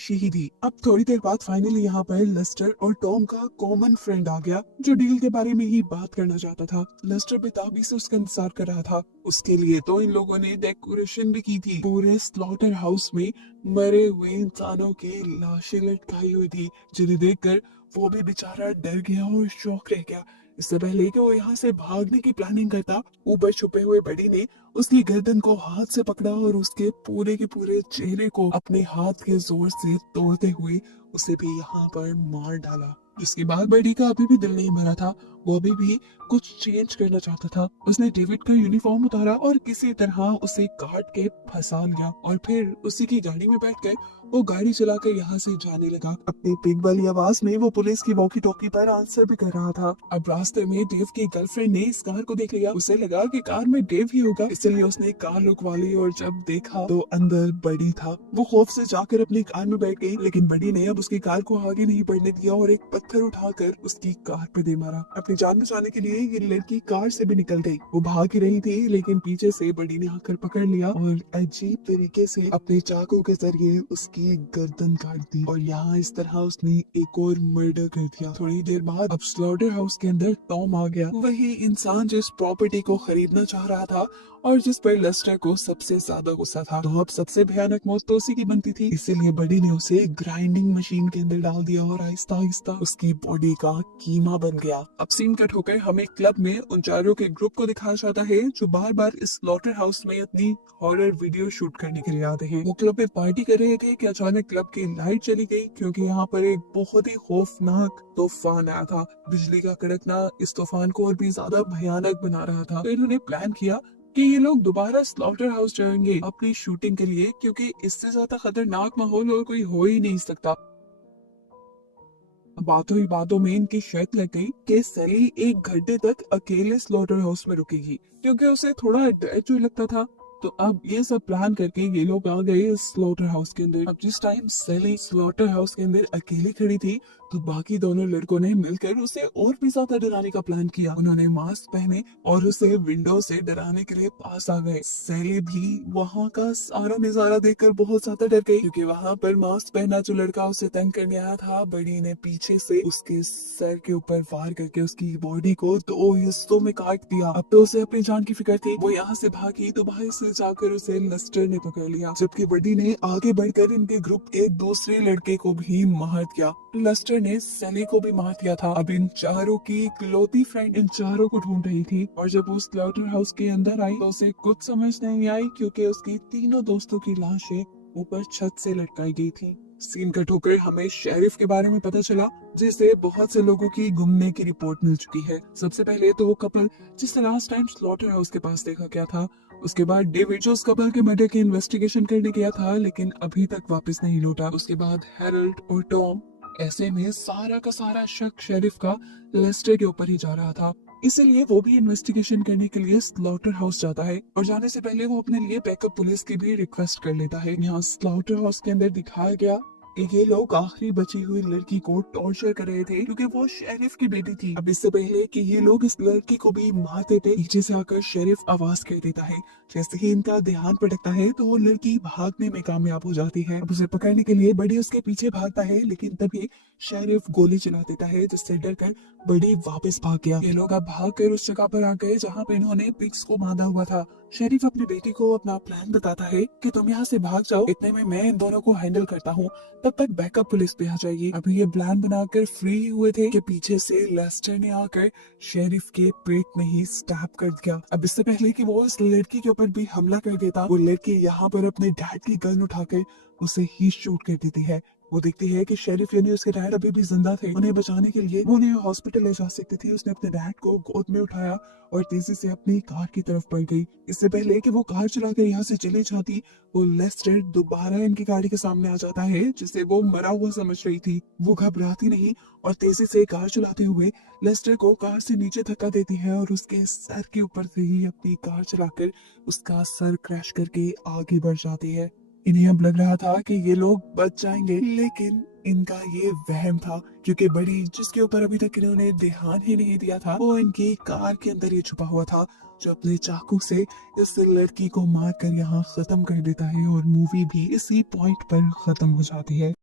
शहीदी। अब थोड़ी देर बाद फाइनली यहाँ पर लेस्टर और टॉम का कॉमन फ्रेंड आ गया जो डील के बारे में ही बात करना चाहता था। लेस्टर बेताबी से उसका इंतजार कर रहा था। उसके लिए तो इन लोगों ने डेकोरेशन भी की थी। पूरे स्लॉटर हाउस में मरे हुए इंसानों की लाशें लटकाई हुई थी, जिन्हें देखकर वो भी बेचारा डर गया और शौक रह गया। इससे पहले कि वो यहाँ से भागने की प्लानिंग करता, ऊपर छुपे हुए बड़ी ने उसकी गर्दन को हाथ से पकड़ा और उसके पूरे के पूरे चेहरे को अपने हाथ के जोर से तोड़ते हुए उसे भी यहाँ पर मार डाला। इसके बाद बड़ी का अभी भी दिल नहीं भरा था। वो अभी भी कुछ चेंज करना चाहता था। उसने डेविड का यूनिफॉर्म उतारा और किसी तरह उसे काट के फंसा लिया और फिर उसी की गाड़ी में बैठकर वो गाड़ी चलाकर यहाँ से जाने लगा। अपनी पिग वाली आवाज में वो पुलिस की वॉकी टॉकी पर आंसर भी कर रहा था। अब रास्ते में डेव की गर्लफ्रेंड ने इस कार को देख लिया। उसे लगा कि कार में डेव ही होगा, इसलिए उसने कार रुकवा ली और जब देखा तो अंदर बड़ी था। वो खौफ से जाकर अपनी कार में बैठ गई, लेकिन बड़ी ने अब उसकी कार को आगे नहीं बढ़ने दिया और एक पत्थर उठाकर उसकी कार पे दे मारा। अपनी जान बचाने के लिए ये लड़की कार से भी निकल गई। वो भाग ही रही थी, लेकिन पीछे से बड़ी ने आकर पकड़ लिया और अजीब तरीके से अपने चाकू के जरिए उसकी गर्दन काट दी। और यहाँ इस तरह उसने एक और मर्डर कर दिया। थोड़ी देर बाद अब स्लॉटर हाउस के अंदर टॉम आ गया, वही इंसान जिस प्रॉपर्टी को खरीदना चाह रहा था और जिस पर लेस्टर को सबसे ज्यादा गुस्सा था। तो अब सबसे भयानक मौत तो उसी की बनती थी, इसीलिए बड़ी ने उसे ग्राइंडिंग मशीन के अंदर डाल दिया और आहिस्ता आहिस्ता उसकी बॉडी का कीमा बन गया। अब सीन कट होकर हमें क्लब में उन चारों के ग्रुप को दिखाया जाता है जो बार बार इस स्लॉटर हाउस में अपनी हॉरर वीडियो शूट करने के लिए आते हैं। वो क्लब में पार्टी कर रहे थे कि अचानक क्लब की लाइट चली गई, क्योंकि यहाँ पर एक बहुत ही खौफनाक तूफान आया था। बिजली का कड़कना इस तूफान को और भी ज्यादा भयानक बना रहा था। तो इन्होंने प्लान किया कि ये लोग दोबारा स्लॉटर हाउस जाएंगे अपनी शूटिंग के लिए, क्योंकि इससे ज्यादा खतरनाक माहौल और कोई हो ही नहीं सकता। बातों ही बातों में इनकी शर्त लग गई कि सैली एक घंटे तक अकेले स्लॉटर हाउस में रुकेगी, क्योंकि उसे थोड़ा डर जो लगता था। तो अब ये सब प्लान करके ये लोग आ गए स्लॉटर हाउस के अंदर। अब जिस टाइम सैली स्लॉटर हाउस के अंदर अकेली खड़ी थी, तो बाकी दोनों लड़कों ने मिलकर उसे और भी ज्यादा डराने का प्लान किया। उन्होंने मास्क पहने और उसे विंडो से डराने के लिए पास आ गए। सैली भी वहाँ का सारा नजारा देखकर बहुत ज्यादा डर गई, क्योंकि वहाँ पर मास्क पहना जो लड़का उसे तंग करने आया था, बड़ी ने पीछे से उसके सर के ऊपर वार करके उसकी बॉडी को दो हिस्सों में काट दिया। अब तो उसे अपनी जान की फिक्र थी। वो यहाँ से भागी तो बाहर से जाकर उसे लेस्टर ने पकड़ लिया, जबकि बड़ी ने आगे बढ़कर इनके ग्रुप के दूसरे लड़के को भी मार दिया। लेस्टर ने सैली को भी मार दिया था। अब इन चारों की इकलौती फ्रेंड इन चारों को ढूंढ रही थी, और जब वो स्लॉटर हाउस के अंदर आई तो उसे कुछ समझ नहीं आई, क्योंकि उसकी तीनों दोस्तों की लाशें ऊपर छत से लटकाई गई थी। सीन कट होकर हमें शेरिफ के बारे में पता चला, जिसे बहुत से लोगों की गुमने की रिपोर्ट मिल चुकी है। सबसे पहले तो वो कपल जिसे लास्ट टाइम स्लॉटर हाउस के पास देखा गया था। उसके बाद डेविड जो उस कपल के मर्डर की इन्वेस्टिगेशन करने गया था, लेकिन अभी तक वापस नहीं लौटा। उसके बाद हैरोल्ड और टॉम। ऐसे में सारा का सारा शक शेरिफ का लेस्टर के ऊपर ही जा रहा था, इसीलिए वो भी इन्वेस्टिगेशन करने के लिए स्लॉटर हाउस जाता है। और जाने से पहले वो अपने लिए बैकअप पुलिस की भी रिक्वेस्ट कर लेता है। यहाँ स्लॉटर हाउस के अंदर दिखाया गया कि ये लोग आखिरी बची हुई लड़की को टॉर्चर कर रहे थे, क्योंकि वो शेरिफ की बेटी थी। अब इससे पहले कि ये लोग इस लड़की को भी मारते थे, पीछे से आकर शेरिफ आवाज कर देता है। जैसे ही इनका ध्यान भटकता है तो वो लड़की भागने में कामयाब हो जाती है। अब उसे पकड़ने के लिए बड़ी उसके पीछे भागता है, लेकिन तभी शेरिफ गोली चला देता है, जिससे डरकर बड़ी वापस भाग गया। ये लोग अब भागकर उस जगह पर आ गए जहाँ पे इन्होंने पिग्स को बांधा हुआ था। शेरिफ अपनी बेटी को अपना प्लान बताता है कि तुम यहाँ से भाग जाओ, इतने में मैं इन दोनों को हैंडल करता हूँ, तब तक बैकअप पुलिस पे आ जाएगी। अभी ये प्लान बनाकर फ्री हुए थे कि पीछे से लेस्टर ने आकर शेरिफ के पेट में ही स्टैब कर दिया। अब इससे पहले कि वो इस लड़की के ऊपर भी हमला कर देता, वो लड़की यहाँ पर अपने डैड की गन उठाकर उसे ही शूट कर देती है। वो देखती है कि शेरिफ यानी उसके डैड अभी भी जिंदा थे। उन्हें बचाने के लिए वो उन्हें हॉस्पिटल ले जा सकती थी। उसने अपने डैड को गोद में उठाया और तेजी से अपनी कार की तरफ बढ़ गई। इससे पहले कि वो कार चलाकर यहाँ से चली जाती, वो लेस्टर दोबारा इनकी गाड़ी के सामने आ जाता है, जिसे वो मरा हुआ समझ रही थी। वो घबराती नहीं और तेजी से कार चलाते हुए लेस्टर को कार से नीचे धक्का देती है और उसके सर के ऊपर से ही अपनी कार चलाकर उसका सर क्रैश करके आगे बढ़ जाती है। इन्हें अब लग रहा था कि ये लोग बच जाएंगे, लेकिन इनका ये वहम था, क्योंकि बड़ी जिसके ऊपर अभी तक इन्होंने ध्यान ही नहीं दिया था, वो इनकी कार के अंदर ही छुपा हुआ था, जो अपने चाकू से इस लड़की को मार कर यहाँ खत्म कर देता है। और मूवी भी इसी पॉइंट पर खत्म हो जाती है।